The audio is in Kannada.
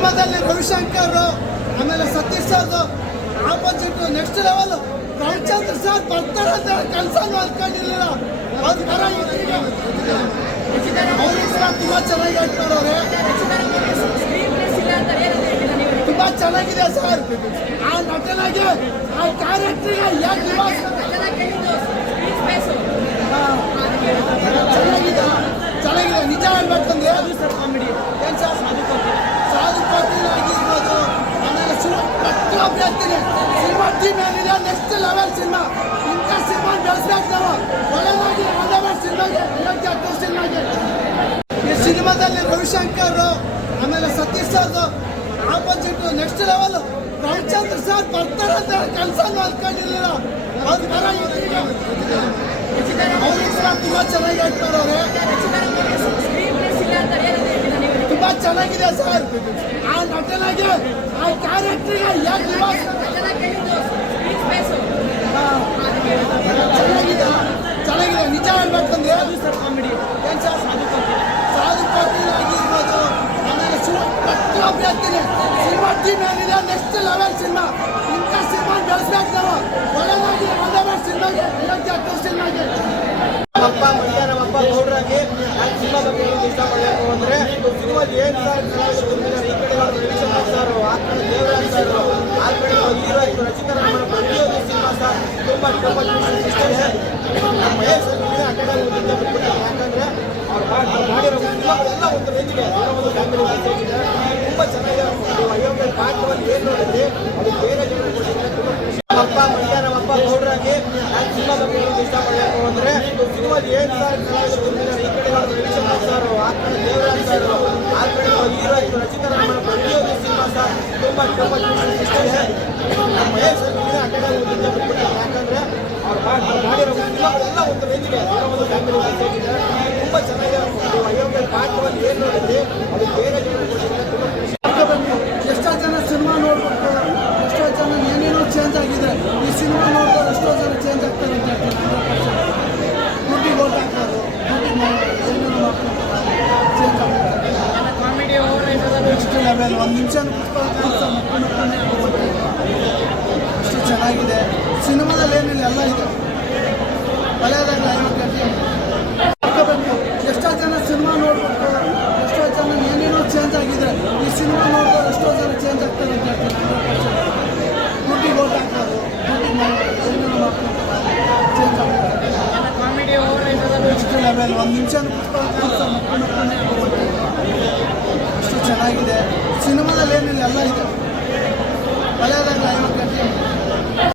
ಸಿನಿಮಾದಲ್ಲಿ ರವಿಶಂಕರ್ ಆಮೇಲೆ ಸತೀಶ್ ಅವ್ರದ್ದು opposite next level. Ravichandra sir ಬರ್ತಾರೆ ಅಂತ ಕೆಲಸ ಮಾಡ್ಕೊಂಡಿರಲಿಲ್ಲ. ಅವ್ರ ಬರ ಅವ್ರು ತುಂಬಾ ಚೆನ್ನಾಗಿ ಹೇಳ್ತಾರವ್ರೆ. ತುಂಬಾ ಚೆನ್ನಾಗಿದೆ ಸರ್. ಆ ನಟನಾಗೆ ಆ ಕ್ಯಾರೆಕ್ಟರ್ಗೆ ಚೆನ್ನಾಗಿದೆ ನಿಜ ಹೇಳ್ಬೇಕಂದ್ರೆ ಏನ್ ಸರ್ ಸಾಧು ಪಾಟೀಲ್ ಆಗಿರ್ಬೋದು. ಆಮೇಲೆ ಕಟ್ಟು ಅಭ್ಯರ್ಥಿನಿ ಸಿನಿಮಾ ಟೀಮ್ ಏನಿದೆ ನೆಕ್ಸ್ಟ್ ಲೆವೆಲ್ ಸಿನಿಮಾ. ಇಂಥ ಸಿನಿಮಾ ಬೆಳೆಸ್ಬೇಕು ನಾವು. ಒಳ್ಳೆದಾಗಿ ಒಳ್ಳೆ ಸಿನಿಮಾಗೆ ಸಿನಿಮಾಗೆ ಈ ಸಿನಿಮಾದಲ್ಲಿ ರವಿಶಂಕರ್ ಆಮೇಲೆ ಸತೀಶ್ ಅವ್ರದ್ದು opposite next level. Ravichandra sir ಬರ್ತಾರೆ ಅಂತ ಕೆಲಸ ಮಾಡ್ಕೊಂಡಿರಲಿಲ್ಲ. ಅವ್ರ ಬರ ಅವ್ರು ತುಂಬಾ ಚೆನ್ನಾಗಿ ಹೇಳ್ತಾರವ್ರೆ. ತುಂಬಾ ಚೆನ್ನಾಗಿದೆ ಸರ್. ಆ ನಟನಾಗೆ ಆ ಕ್ಯಾರೆಕ್ಟರ್ಗೆ ಚೆನ್ನಾಗಿದೆ ನಿಜ ಹೇಳ್ಬೇಕಂದ್ರೆ ಏನ್ ಸರ್ ಸಾಧು ಪಾಟೀಲ್ ಆಗಿರ್ಬೋದು. ಆಮೇಲೆ ಕಟ್ಟು ಅಭ್ಯರ್ಥಿನಿ ಸಿನಿಮಾ ಟೀಮ್ ಏನಿದೆ ನೆಕ್ಸ್ಟ್ ಲೆವೆಲ್ ಸಿನಿಮಾ. ಇಂಥ ಸಿನಿಮಾ ಬೆಳೆಸ್ಬೇಕು ನಾವು. ಒಳ್ಳೆದಾಗಿ ಒಳ್ಳೆ ಸಿನಿಮಾಗೆ ಸಿನಿಮಾಗೆ ನಮ್ಮಪ್ಪ ಮಂಡ್ಯ ನಮ್ಮಪ್ಪ ಗೌಡ್ರಾಗಿ ನಾನು ಸಿನಿಮಾ ಬಗ್ಗೆ ಇಷ್ಟಪಡಬೇಕು ಅಂದರೆ ಸಿನಿಮಾ ಏನು ಸರ್ ಈ ಕಡೆ ರವಿಶಂಕರ್ ಸರ್, ಆ ಕಡೆ ದೇವರಾಜ್ ಸರ್, ಆ ಕಡೆ ಹೀರೋ ರಚಿತಾ ರಾಮಣ್ಣ ಪ್ರತಿಯೊಂದು ಸಿನಿಮಾ ಸರ್ ತುಂಬ ಇಷ್ಟ ಇದೆ. ನಮ್ಮ ಮಹೇಶ್ ಆ ಕಡೆ ಬಿಟ್ಬಿಟ್ಟು ಯಾಕಂದರೆ ಅವ್ರು ಮಾಡಿರೋ ಸಿನಿಮಾಗಳೆಲ್ಲ ಒಂದು ರೇಂಜಿಗೆ ಒಂದು ಫ್ಯಾಮಿಲಿ ಮೆಸೇಜ್ ಇದೆ. ತುಂಬ ಚೆನ್ನಾಗಿದೆ. ಅಯೋಗ್ಯ ಪಾಠವನ್ನು ಏನು ನೋಡಿದ್ರೆ ಅದು ಬೇರೆ ಜನರು ಕೊಟ್ಟಿದ್ದಾರೆ. ತುಂಬ ಖುಷಿ. ನಮ್ಮಪ್ಪ ಮಂಡ್ಯ ನಮ್ಮಪ್ಪ ಗೌಡ್ರಾಗಿ ನಾನು ಸಿನಿಮಾ ಬಗ್ಗೆ ಇಷ್ಟಪಡಬೇಕು ಅಂದರೆ ಸಿನಿಮಾ ಏನು ಸರ್ ಈ ಕಡೆ ರವಿಶಂಕರ್ ಸರ್, ಆ ಕಡೆ ದೇವರಾಜ್ ಸರ್, ಆ ಕಡೆ ಹೀರೋ ರಚಿತಾ ರಾಮಣ್ಣ ಪ್ರತಿಯೊಂದು ಸಿನಿಮಾ ಸರ್ ತುಂಬ ಇಷ್ಟ ಇದೆ. ನಮ್ಮ ಮಹೇಶ್ ಆ ಕಡೆ ಬಿಟ್ಬಿಟ್ಟು ಯಾಕಂದರೆ ಅವ್ರು ಮಾಡಿರೋ ಸಿನಿಮಾಗಳೆಲ್ಲ ಒಂದು ರೇಂಜಿಗೆ ಒಂದು ಫ್ಯಾಮಿಲಿ ಮೆಸೇಜ್ ಇದೆ. ತುಂಬ ಚೆನ್ನಾಗಿದೆ. ಅಯೋಗ್ಯ ಪಾಠವನ್ನು ಏನು ನೋಡಿದ್ರೆ ಅದು ಬೇರೆ ಜನರು ಕೊಟ್ಟಿದ್ದಾರೆ. ತುಂಬ ಖುಷಿ. ಎಷ್ಟೋ ಜನ ಸಿನಿಮಾ ನೋಡ್ಬಿಟ್ಟು ಎಷ್ಟೋ ಜನ ಏನೇನೋ ಚೇಂಜ್ ಆಗಿದೆ. ಈ ಸಿನಿಮಾ ನೋಡಿದ್ರೆ ಎಷ್ಟೋ ಜನ ಚೇಂಜ್ ಆಗ್ತಾರೆ ಅಂತ ಹೇಳ್ತಾರೆ. ದುಡ್ಡಿಗೆ ಓಟ್ ಹಾಕೋದು, ಏನೇನೋ ಮಾಡ್ತಾರೆ, ಚೇಂಜ್ ಆಗ್ತಾರೆ. ನೆಕ್ಸ್ಟ್ ಲೆವೆಲ್ ಒಂದು ನಿಮಿಷ ಅಷ್ಟು ಚೆನ್ನಾಗಿದೆ. ಸಿನಿಮಾದಲ್ಲಿ ಏನಿಲ್ಲ ಎಲ್ಲ ಇದೆ. ಒಳ್ಳೆಯದಾಗಿ ಹಾಕೋಬೇಕು. ಎಷ್ಟೋ ಜನ ಸಿನಿಮಾ ನೋಡ್ಬಿಟ್ಟು ಎಷ್ಟೋ ಜನ ಏನೇನೋ ಚೇಂಜ್ ಆಗಿದೆ. ಈ ಸಿನಿಮಾ ನೋಡಿದ್ರೆ ಎಷ್ಟೋ ಜನ ಚೇಂಜ್ ಆಗ್ತಾರೆ ಅಂತ ಹೇಳ್ತಾರೆ. ದುಡ್ಡಿಗೆ ಓಟ್ ಹಾಕೋದು, ಏನೇನೋ ಮಾಡ್ತಾರೆ, ಚೇಂಜ್ ಆಗ್ತಾರೆ. ನೆಕ್ಸ್ಟ್ ಲೆವೆಲ್ ಒಂದು ನಿಮಿಷ ಅಷ್ಟು ಚೆನ್ನಾಗಿದೆ. ಸಿನಿಮಾದಲ್ಲಿ ಏನಿಲ್ಲ ಎಲ್ಲ ಇದೆ.